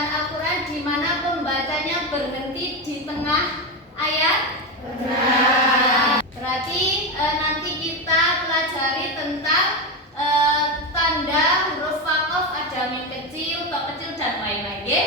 bacaan Al-Quran di mana pembacanya berhenti di tengah ayat? Benar. Berarti nanti kita pelajari tentang tanda huruf waqaf, ada mim kecil, to kecil dan lain-lain, ya?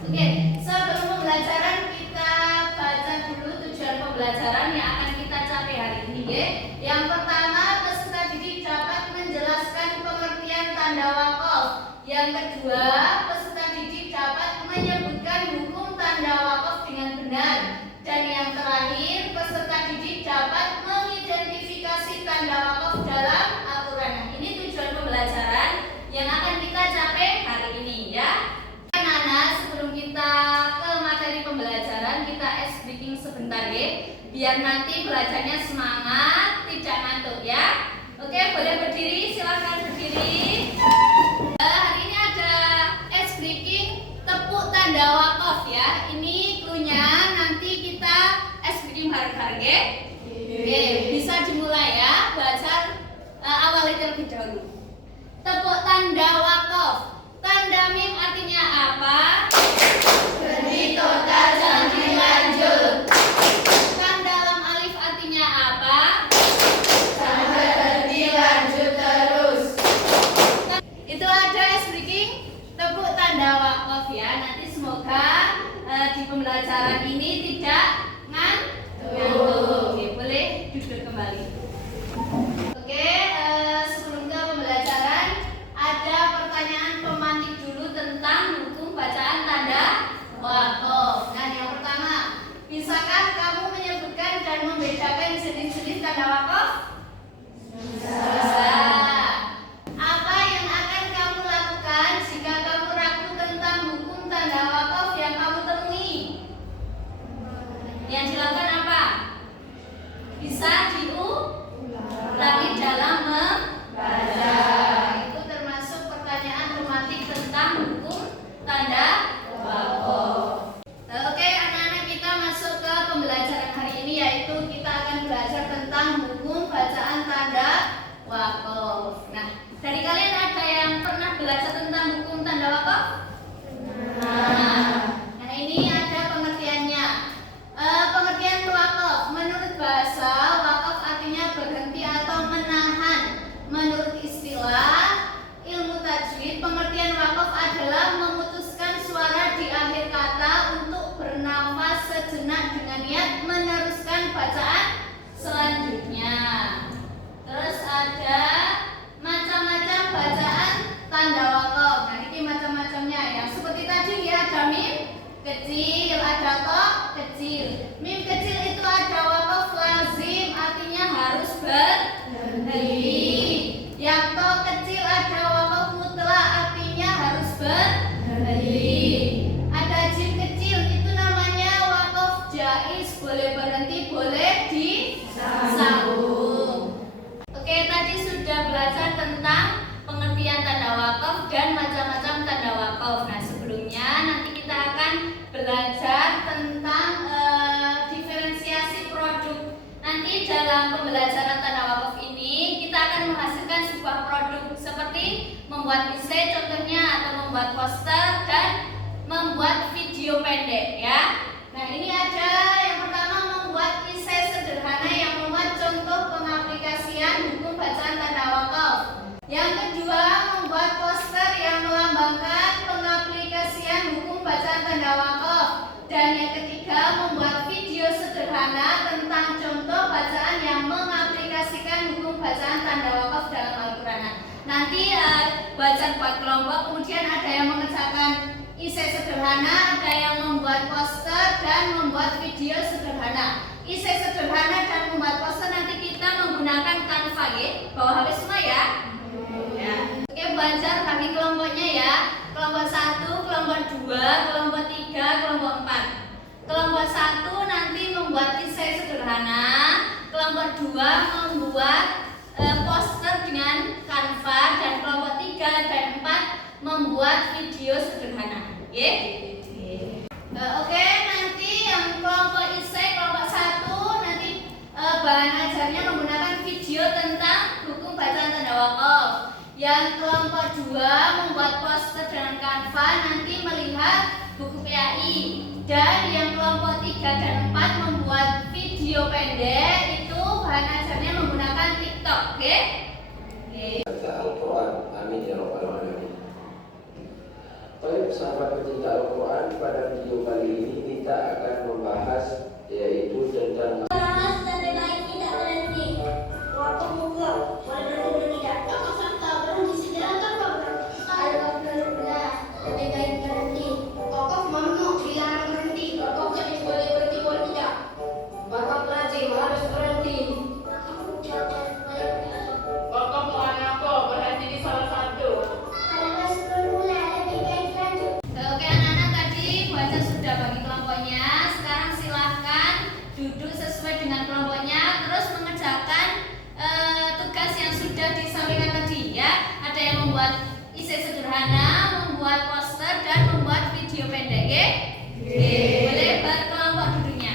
Oke, sebelum pembelajaran kita baca dulu tujuan pembelajaran yang akan kita capai hari ini, ya. Yang pertama, peserta didik dapat menjelaskan pengertian tanda waqaf. Yang kedua, peserta didik dapat menyebutkan hukum tanda waqaf dengan benar. Dan yang terakhir, peserta didik dapat mengidentifikasi tanda waqaf dalam Al-Quran. Nah, ini tujuan pembelajaran yang akan kita capai hari ini, ya. Anak-anak, sebelum kita ke materi pembelajaran, kita ice breaking sebentar, ya, biar nanti belajarnya semangat, tidak ngantuk, ya. Oke, boleh berdiri, silakan berdiri. Hari ini ada ice breaking tepuk tanda waqaf, ya. Ini cluenya, nanti kita ice breaking bareng-bareng, ya. Oke, bisa dimulai, ya. Baca awalnya terlebih dahulu. Tepuk tanda waqaf. Tanda mim artinya apa? Berhenti total, jangan dilanjut. Tanda lam alif artinya apa? Sampai berhenti, lanjut terus. Itu ada ice breaking tepuk tanda waqaf, ya. Nanti semoga di pembelajaran ini tidak ngantuk. Oke, boleh duduk kembali. Oke, sebelum ke pembelajaran ada pertanyaan pemantik dulu tentang hukum bacaan tanda waqaf. Nah, yang pertama, bisakah kamu menyebutkan dan membedakan jenis-jenis tanda waqaf? Bisa. Apa yang akan kamu lakukan jika kamu ragu tentang hukum tanda waqaf yang kamu temui? Yang dilakukan apa? Bisa diulangi dalam membaca. Itu termasuk pertanyaan pemantik tentang hukum tanda waqaf. Oke, anak-anak, kita masuk ke pembelajaran hari ini, yaitu kita akan belajar tentang hukum bacaan tanda waqaf. Nah, dari kalian ada yang pernah belajar tentang hukum tanda waqaf? Nah, ini ada pengertiannya. Pengertian waqaf, menurut bahasa waqaf artinya berhenti atau menahan. Menurut istilah ilmu tajwid, pengertian waqaf adalah memutuskan suara di akhir kata untuk bernafas sejenak dengan niat meneruskan bacaan selanjutnya. Terus ada macam-macam bacaan tanda waqaf. Nah, ini macam-macamnya, ya. Seperti tadi, ya, ada mim kecil, ada to kecil. Mim kecil itu ada waqaf lazim, artinya harus berhenti. Yang to kecil ada waqaf mutlak, artinya harus berhenti. Ada jim kecil, itu namanya waqaf jaiz, boleh berhenti, boleh disambung. Oke, tadi sudah belajar tentang pengertian tanda waqaf dan macam-macam tanda waqaf. Nah, sebelumnya nanti kita akan belajar tentang diferensiasi produk. Nanti dalam pembelajaran tanda waqaf ini kita akan menghasilkan sebuah produk seperti membuat esai contohnya, atau membuat poster dan membuat video pendek, ya. Nah, ini ada yang pertama, membuat esai sederhana yang memuat contoh pengaplikasian hukum bacaan tanda waqaf. Yang kedua, membuat poster yang melambangkan pengaplikasian hukum bacaan tanda waqaf. Dan yang ketiga, membuat video sederhana tentang contoh bacaan yang mengaplikasikan hukum bacaan tanda waqaf dalam Al-Quran. Nanti baca buat kelompok, kemudian ada yang mengerjakan esai sederhana, ada yang membuat poster dan membuat video sederhana. Esai sederhana dan membuat poster nanti kita menggunakan Canva, ya. Bawa HP semua, ya. Ya. Oke, belajar bagi kelompoknya, ya. Kelompok 1, kelompok 2, kelompok 3, kelompok 4. Kelompok 1 nanti membuat esai sederhana, kelompok 2 membuat poster dengan Canva, dan kelompok 3 dan 4 membuat video sederhana. Oke? Oke, nanti yang kelompok esai, kelompok 1 nanti bahan ajarnya menggunakan video tentang hukum bacaan tanda waqaf. Yang kelompok 2 membuat poster dengan Canva, nanti buku PAI. Dan yang kelompok 3 dan 4 membuat video pendek, itu bahan ajarnya menggunakan TikTok, oke? Baca Al-Quran, amin ya rabbal alamin. Baik sahabat pecinta Al-Quran, pada video kali ini kita akan membahas yaitu tentang duduk sesuai dengan kelompoknya, terus mengerjakan tugas yang sudah disampaikan tadi ya. Ada yang membuat esai sederhana, membuat poster, dan membuat video pendek ya. Boleh berkelompok duduknya.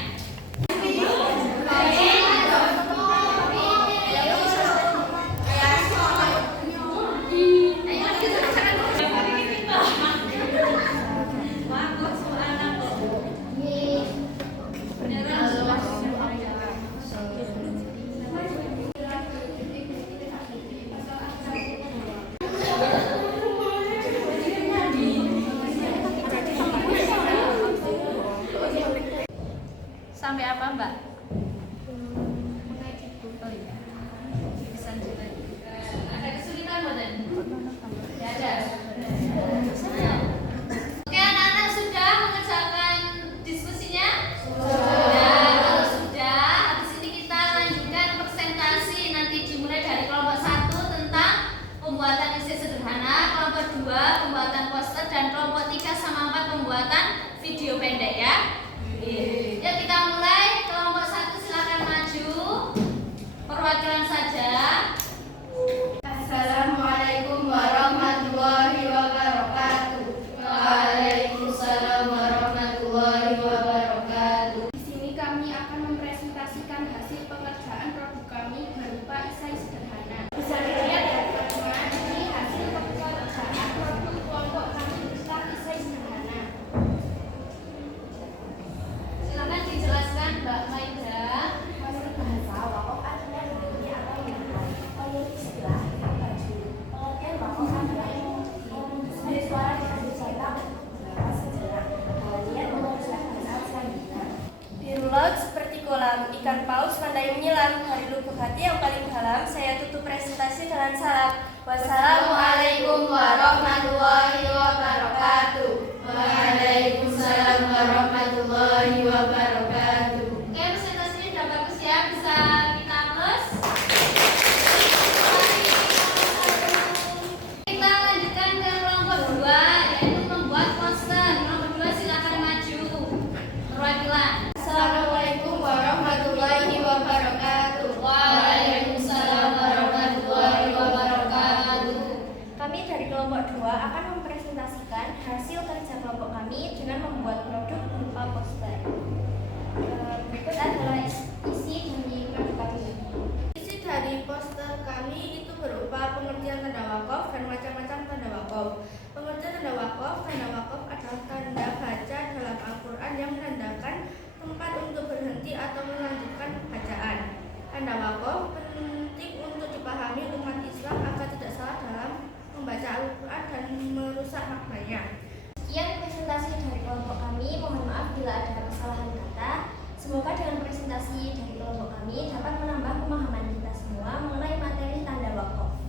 Sampai apa, Mbak? Ada kesulitan, Mbak? Ya ada. Oke, anak-anak sudah mengerjakan diskusinya? Sudah. Kalau sudah, habis ini kita lanjutkan presentasi. Nanti dimulai dari kelompok 1 tentang pembuatan esai sederhana, kelompok 2 pembuatan poster, dan kelompok 3 sama 4 pembuatan video pendek ya. Ya, kita mulai. Kelompok 1 silakan maju. Perwakilan saja. Assalamualaikum warahmatullahi wabarakatuh. Waalaikumsalam warahmatullahi wabarakatuh. Di sini kami akan mempresentasikan hasil pengerjaan produk kami berupa esai sederhana. Bisa dilihat ya teman-teman, ini hasil pengerjaan produk kelompok kami berupa esai sederhana. Silakan dijelaskan, Mbak Maida. Menurut bahasa, wakaf adalah bunyi atau nyantai. Menurut istilah, baju. Pengertian wakaf adalah mengenai suara yang cetak beberapa sejarah. Kemudian mengerjakan bahasa selanjutnya. Biru laut seperti kolam, ikan paus pandai menyelam. Dari lubuk hati yang paling dalam, saya tutup presentasi dengan salam. Wassalamualaikum warahmatullahi wabarakatuh. Waalaikumsalam warahmatullahi wabarakatuh. Oke, presentasinya sudah bagus ya. Bisa kita plus. Kita lanjutkan ke kelompok 2, yaitu membuat poster. Kelompok 2 silakan maju. Perwakilan. Assalamualaikum warahmatullahi wabarakatuh. Waalaikumsalam warahmatullahi wabarakatuh. Kami dari kelompok 2 akan mempresentasikan hasil kerja kelompok kami dengan membuat produk berupa poster. Berikut adalah isi dari produk kami. Isi dari poster kami itu berupa pengertian tanda wakaf dan macam-macam tanda wakaf. Pengertian tanda wakaf adalah tanda baca dalam Al-Quran yang menandakan tempat untuk berhenti atau melanjutkan bacaan. Tanda wakaf penting untuk dipahami umat Islam agar tidak salah dalam membaca Al-Quran dan merusak maknanya. Sekian presentasi dari kelompok kami. Mohon maaf bila ada kesalahan kata. Semoga dengan presentasi dari kelompok kami dapat menambah pemahaman kita semua mengenai materi tanda wakaf.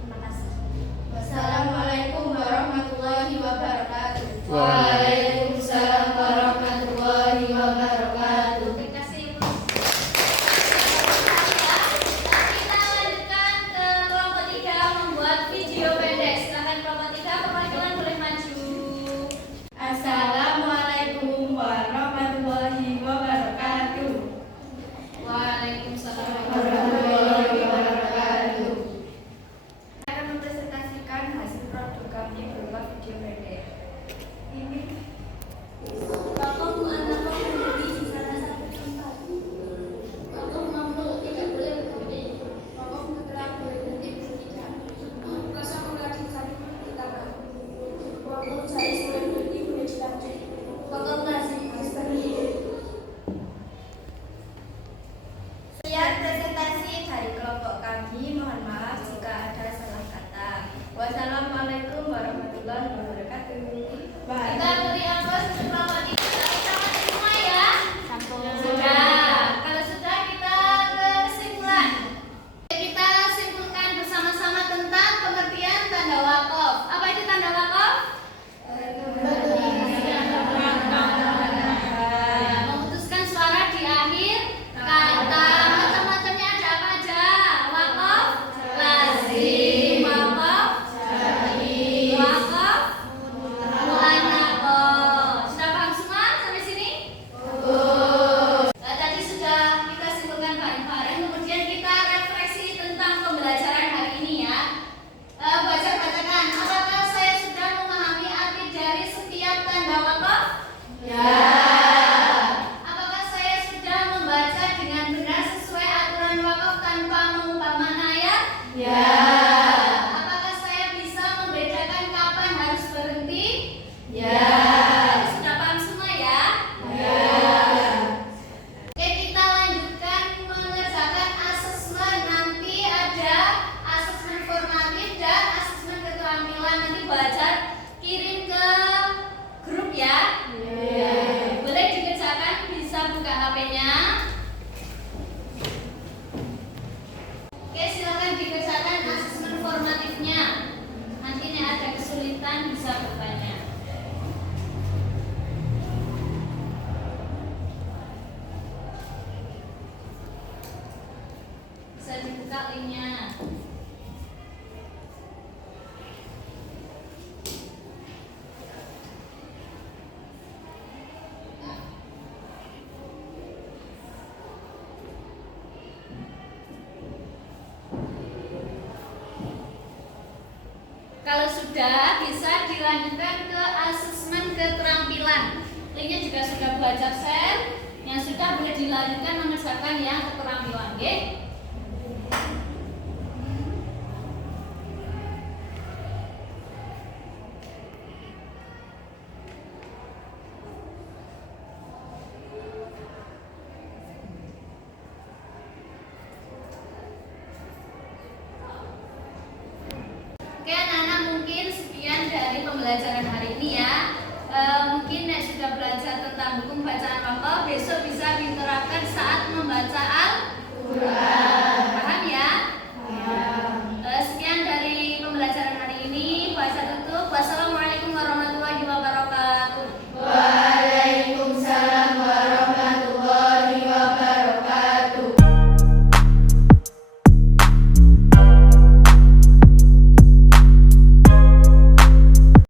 Terima kasih. Wassalamualaikum warahmatullahi wabarakatuh. Waalaikumsalam warahmatullahi wabarakatuh. Terima kasih. Kita lanjutkan ke kelompok 3 membuat video pendek. Silakan kelompok 3 perwakilan boleh maju. Assalamualaikum warahmatullahi wabarakatuh. Waalaikumsalam warahmatullahi bertanya. Bisa dibuka linknya. Kalau sudah, bisa dilanjutkan ke asesmen keterampilan. Linknya juga sudah Bu Ajak share. Yang sudah boleh dilanjutkan mengerjakan yang keterampilan, oke? Oke anak-anak, mungkin sekian dari pembelajaran hari ini ya. Mungkin yang sudah belajar tentang hukum bacaan wakaf besok bisa diterapkan saat